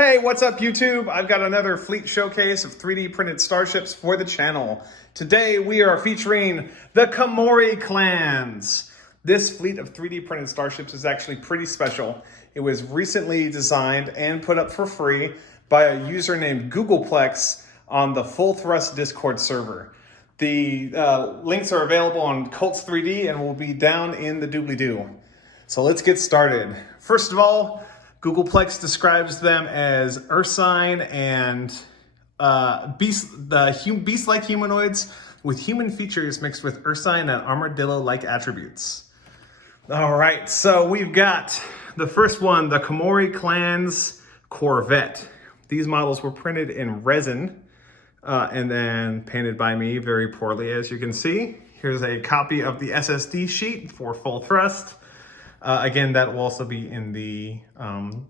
Hey, what's up YouTube? I've got another fleet showcase of 3D printed starships for the channel. Today we are featuring the Komori clans. This fleet of 3D printed starships is actually pretty special. It was recently designed and put up for free by a user named Googleplex on the Full Thrust Discord server. The links are available on Cults 3D and will be down in the doobly-doo. So let's get started. First of all, Googleplex describes them as Ursine and beast-like humanoids with human features mixed with Ursine and armadillo-like attributes. All right, so we've got the first one, the Kamor'ri clan's Corvette. These models were printed in resin and then painted by me very poorly, as you can see. Here's a copy of the SSD sheet for Full Thrust. Again, that will also be in the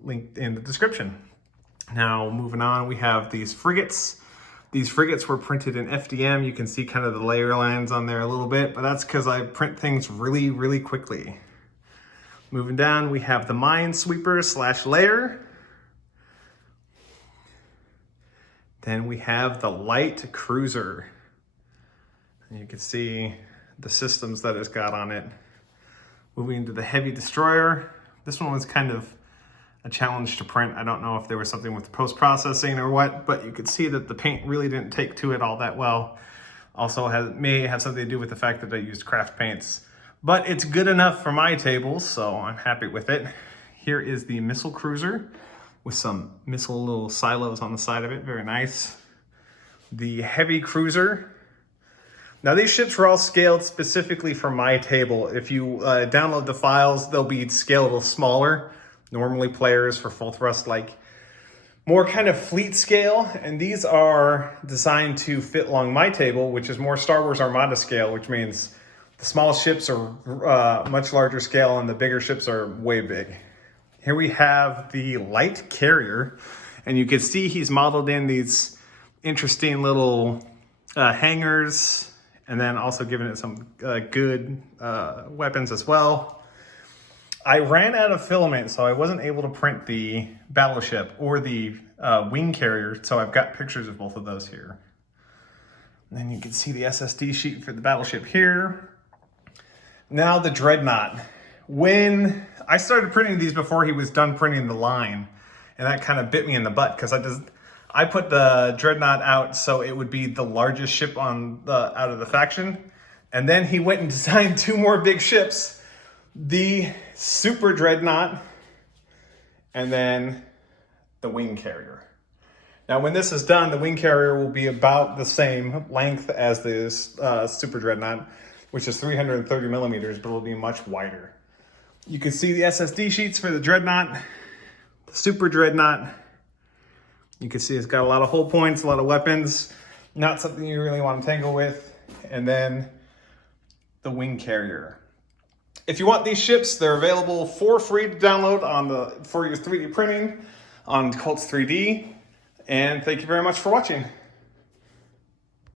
link in the description. Now, moving on, we have these frigates. These frigates were printed in FDM. You can see kind of the layer lines on there a little bit, but that's because I print things really, really quickly. Moving down, we have the Minesweeper / layer. Then we have the light cruiser. And you can see the systems that it's got on it. Moving into the heavy destroyer. This one was kind of a challenge to print. I don't know if there was something with post-processing or what, but you could see that the paint really didn't take to it all that well. Also may have something to do with the fact that I used craft paints, but it's good enough for my tables, so I'm happy with it. Here is the missile cruiser with some missile little silos on the side of it. Very nice. The heavy cruiser. Now these ships were all scaled specifically for my table. If you download the files, they'll be scaled a little smaller. Normally players for Full Thrust like more kind of fleet scale, and these are designed to fit along my table, which is more Star Wars Armada scale, which means the small ships are much larger scale and the bigger ships are way big. Here we have the light carrier, and you can see he's modeled in these interesting little hangars, and then also giving it some good weapons as well. I ran out of filament, so I wasn't able to print the Battleship or the wing carrier, so I've got pictures of both of those here. And then you can see the SSD sheet for the Battleship here. Now the Dreadnought. When I started printing these before he was done printing the line, and that kind of bit me in the butt because I put the Dreadnought out so it would be the largest ship out of the faction. And then he went and designed two more big ships, the Super Dreadnought and then the wing carrier. Now, when this is done, the wing carrier will be about the same length as this Super Dreadnought, which is 330 millimeters, but it'll be much wider. You can see the SSD sheets for the Dreadnought, the Super Dreadnought. You can see it's got a lot of hull points, a lot of weapons, not something you really want to tangle with. And then the wing carrier. If you want these ships, they're available for free to download for your 3D printing on Cults 3D. And thank you very much for watching.